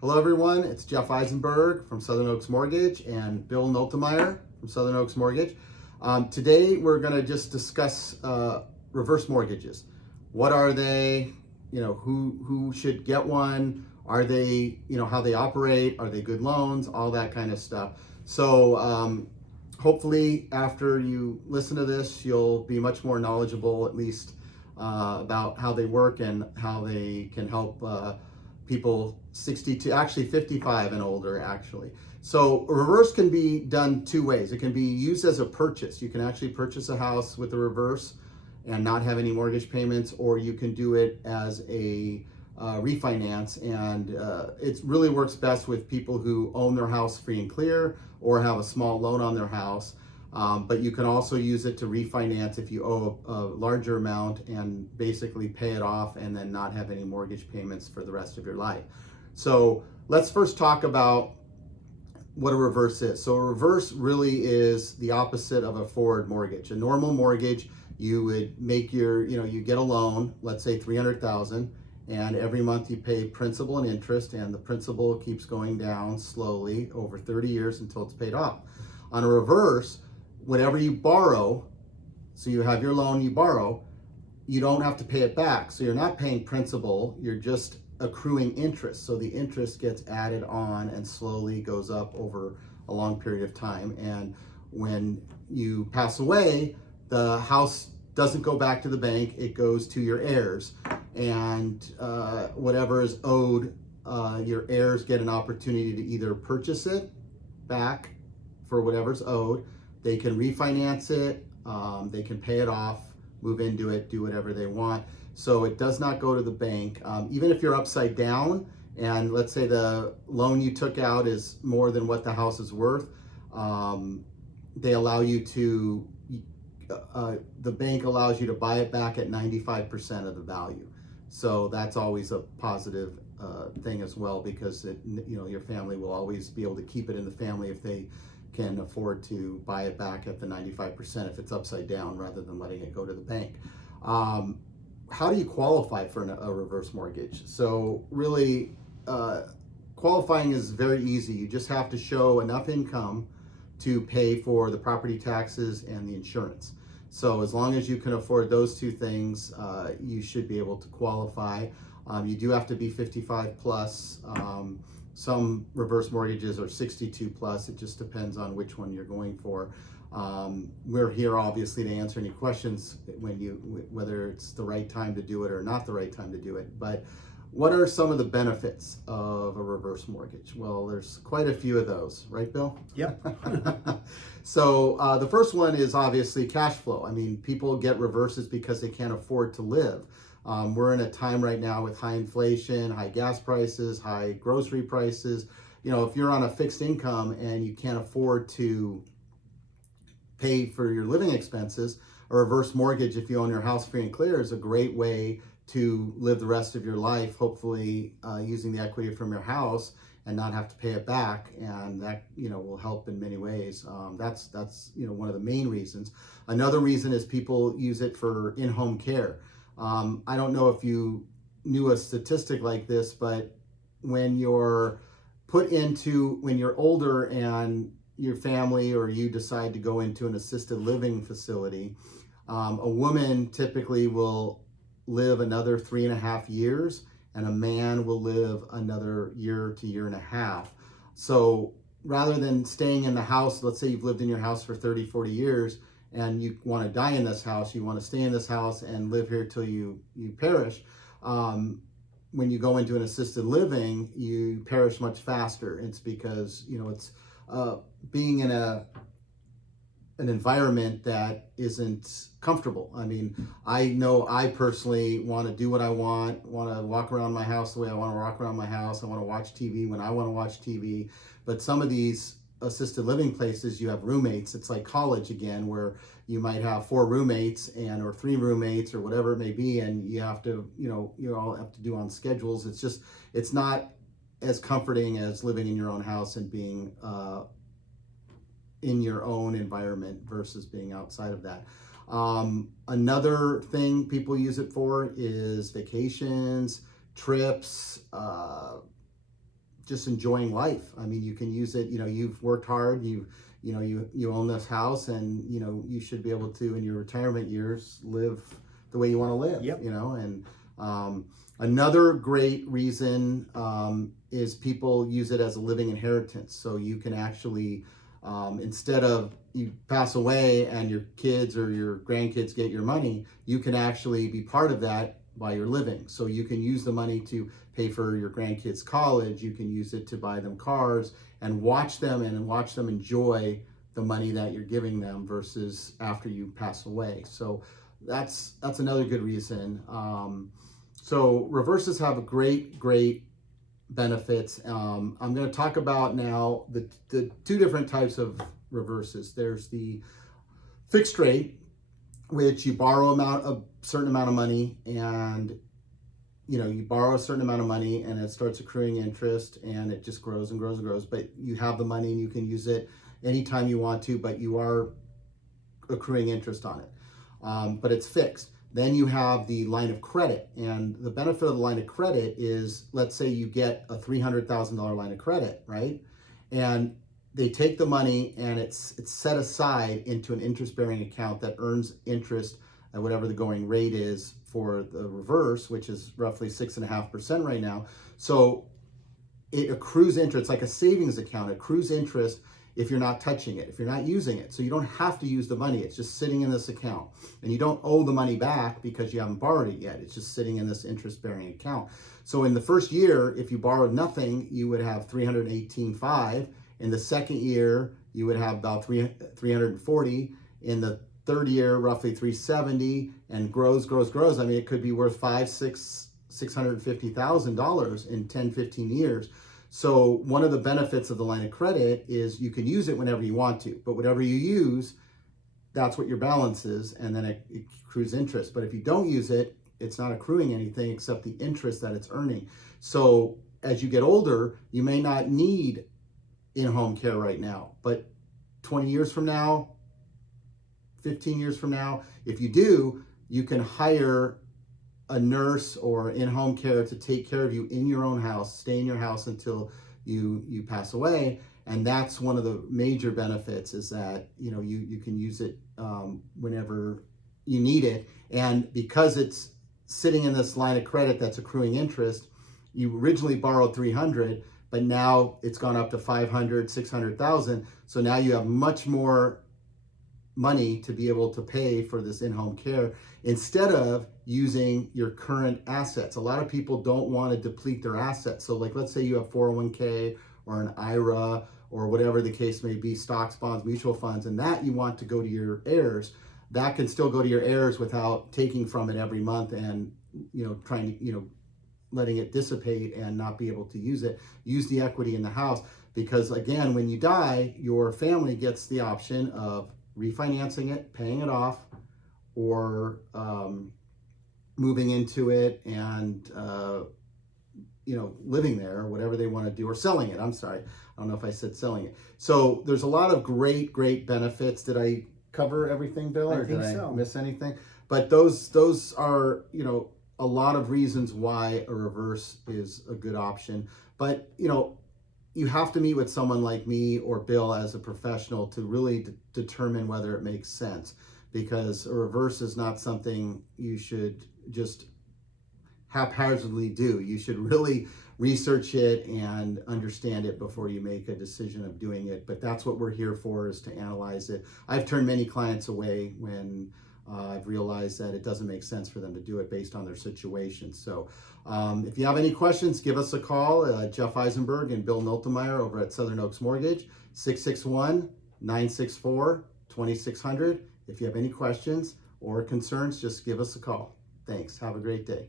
Hello everyone, it's Jeff Eisenberg from Southern Oaks Mortgage and Bill Noltemeyer from Southern Oaks Mortgage. Today we're going to just discuss reverse mortgages. What are they? Who should get one? Are they, how they operate? Are they good loans? All that kind of stuff. So hopefully after you listen to this, you'll be much more knowledgeable, at least about how they work and how they can help people 62, actually 55 and older actually. So a reverse can be done two ways. It can be used as a purchase. You can actually purchase a house with a reverse and not have any mortgage payments, or you can do it as a refinance, and it really works best with people who own their house free and clear or have a small loan on their house. But you can also use it to refinance if you owe a larger amount and basically pay it off and then not have any mortgage payments for the rest of your life. So let's first talk about what a reverse is. So a reverse really is the opposite of a forward mortgage. A normal mortgage, you would make you get a loan, let's say $300,000, and every month you pay principal and interest, and the principal keeps going down slowly over 30 years until it's paid off. On a reverse, whatever you borrow, so you have your loan, you borrow, you don't have to pay it back. So you're not paying principal, you're just accruing interest. So the interest gets added on and slowly goes up over a long period of time. And when you pass away, the house doesn't go back to the bank, it goes to your heirs. And whatever is owed, your heirs get an opportunity to either purchase it back for whatever's owed, they can refinance it, they can pay it off, move into it, do whatever they want. So it does not go to the bank. Even if you're upside down and let's say the loan you took out is more than what the house is worth, they allow you to, the bank allows you to buy it back at 95% of the value. So that's always a positive thing as well, because your family will always be able to keep it in the family if they can afford to buy it back at the 95% if it's upside down rather than letting it go to the bank. How do you qualify for a reverse mortgage? So really, qualifying is very easy. You just have to show enough income to pay for the property taxes and the insurance. So as long as you can afford those two things, you should be able to qualify. You do have to be 55 plus. Some reverse mortgages are 62 plus. It just depends on which one you're going for. We're here obviously to answer any questions whether it's the right time to do it or not the right time to do it. But what are some of the benefits of a reverse mortgage? Well, there's quite a few of those, right, Bill? Yep. So the first one is obviously cash flow. I mean, people get reverses because they can't afford to live. We're in a time right now with high inflation, high gas prices, high grocery prices. If you're on a fixed income and you can't afford to pay for your living expenses, a reverse mortgage, if you own your house free and clear, is a great way to live the rest of your life, hopefully using the equity from your house and not have to pay it back. And that, will help in many ways. That's one of the main reasons. Another reason is people use it for in-home care. I don't know if you knew a statistic like this, but when you're when you're older and your family or you decide to go into an assisted living facility, a woman typically will live another 3.5 years and a man will live another year to year and a half. So rather than staying in the house, let's say you've lived in your house for 30, 40 years, and you want to die in this house, you want to stay in this house and live here till you perish. When you go into an assisted living, you perish much faster. It's because, it's being in an environment that isn't comfortable. I mean, I know I personally want to do what I want to walk around my house the way I want to walk around my house. I want to watch TV when I want to watch TV. But some of these assisted living places, you have roommates. It's like college again, where you might have 4 roommates or 3 roommates or whatever it may be, and you have to, you all have to do on schedules. It's not as comforting as living in your own house and being in your own environment versus being outside of that. Another thing people use it for is vacations, trips, just enjoying life. I mean, you can use it, you've worked hard, you own this house, and you should be able to, in your retirement years, live the way you want to live. Yep. And another great reason is people use it as a living inheritance. So you can actually, instead of you pass away and your kids or your grandkids get your money, you can actually be part of that by your living. So you can use the money to pay for your grandkids' college. You can use it to buy them cars and watch them enjoy the money that you're giving them versus after you pass away. So that's another good reason. So reverses have a great benefits. I'm going to talk about now the two different types of reverses. There's the fixed rate, which you borrow a certain amount of money, and you borrow a certain amount of money and it starts accruing interest, and it just grows and grows and grows, but you have the money and you can use it anytime you want to, but you are accruing interest on it. But it's fixed. Then you have the line of credit, and the benefit of the line of credit is, let's say you get a $300,000 line of credit, right? And they take the money and it's set aside into an interest-bearing account that earns interest at whatever the going rate is for the reverse, which is roughly 6.5% right now. So it accrues interest, like a savings account. It accrues interest if you're not touching it, if you're not using it. So you don't have to use the money. It's just sitting in this account. And you don't owe the money back because you haven't borrowed it yet. It's just sitting in this interest-bearing account. So in the first year, if you borrowed nothing, you would have $318,500. In the second year, you would have about $340,000. In the third year, roughly $370,000, and grows. I mean, it could be worth $650,000 in 10, 15 years. So one of the benefits of the line of credit is you can use it whenever you want to, but whatever you use, that's what your balance is, and then it accrues interest. But if you don't use it, it's not accruing anything except the interest that it's earning. So as you get older, you may not need in-home care right now, but 20 years from now, 15 years from now, if you do, you can hire a nurse or in-home care to take care of you in your own house, stay in your house until you pass away. And that's one of the major benefits, is that you can use it whenever you need it. And because it's sitting in this line of credit that's accruing interest, you originally borrowed $300,000, but now it's gone up to $500,000, $600,000. So now you have much more money to be able to pay for this in-home care instead of using your current assets. A lot of people don't want to deplete their assets. So like, let's say you have 401k or an IRA or whatever the case may be, stocks, bonds, mutual funds, and that you want to go to your heirs. That can still go to your heirs without taking from it every month and trying to letting it dissipate and not be able to use it. Use the equity in the house, because again, when you die, your family gets the option of refinancing it, paying it off, or moving into it and living there, whatever they want to do, or selling it. I'm sorry, I don't know if I said selling it. So there's a lot of great benefits. Did I cover everything, Bill, or did I miss anything? But those are a lot of reasons why a reverse is a good option. But you have to meet with someone like me or Bill as a professional to really determine whether it makes sense, because a reverse is not something you should just haphazardly do. You should really research it and understand it before you make a decision of doing it. But that's what we're here for, is to analyze it. I've turned many clients away when I've realized that it doesn't make sense for them to do it based on their situation. So if you have any questions, give us a call. Jeff Eisenberg and Bill Noltemeyer over at Southern Oaks Mortgage, 661-964-2600. If you have any questions or concerns, just give us a call. Thanks. Have a great day.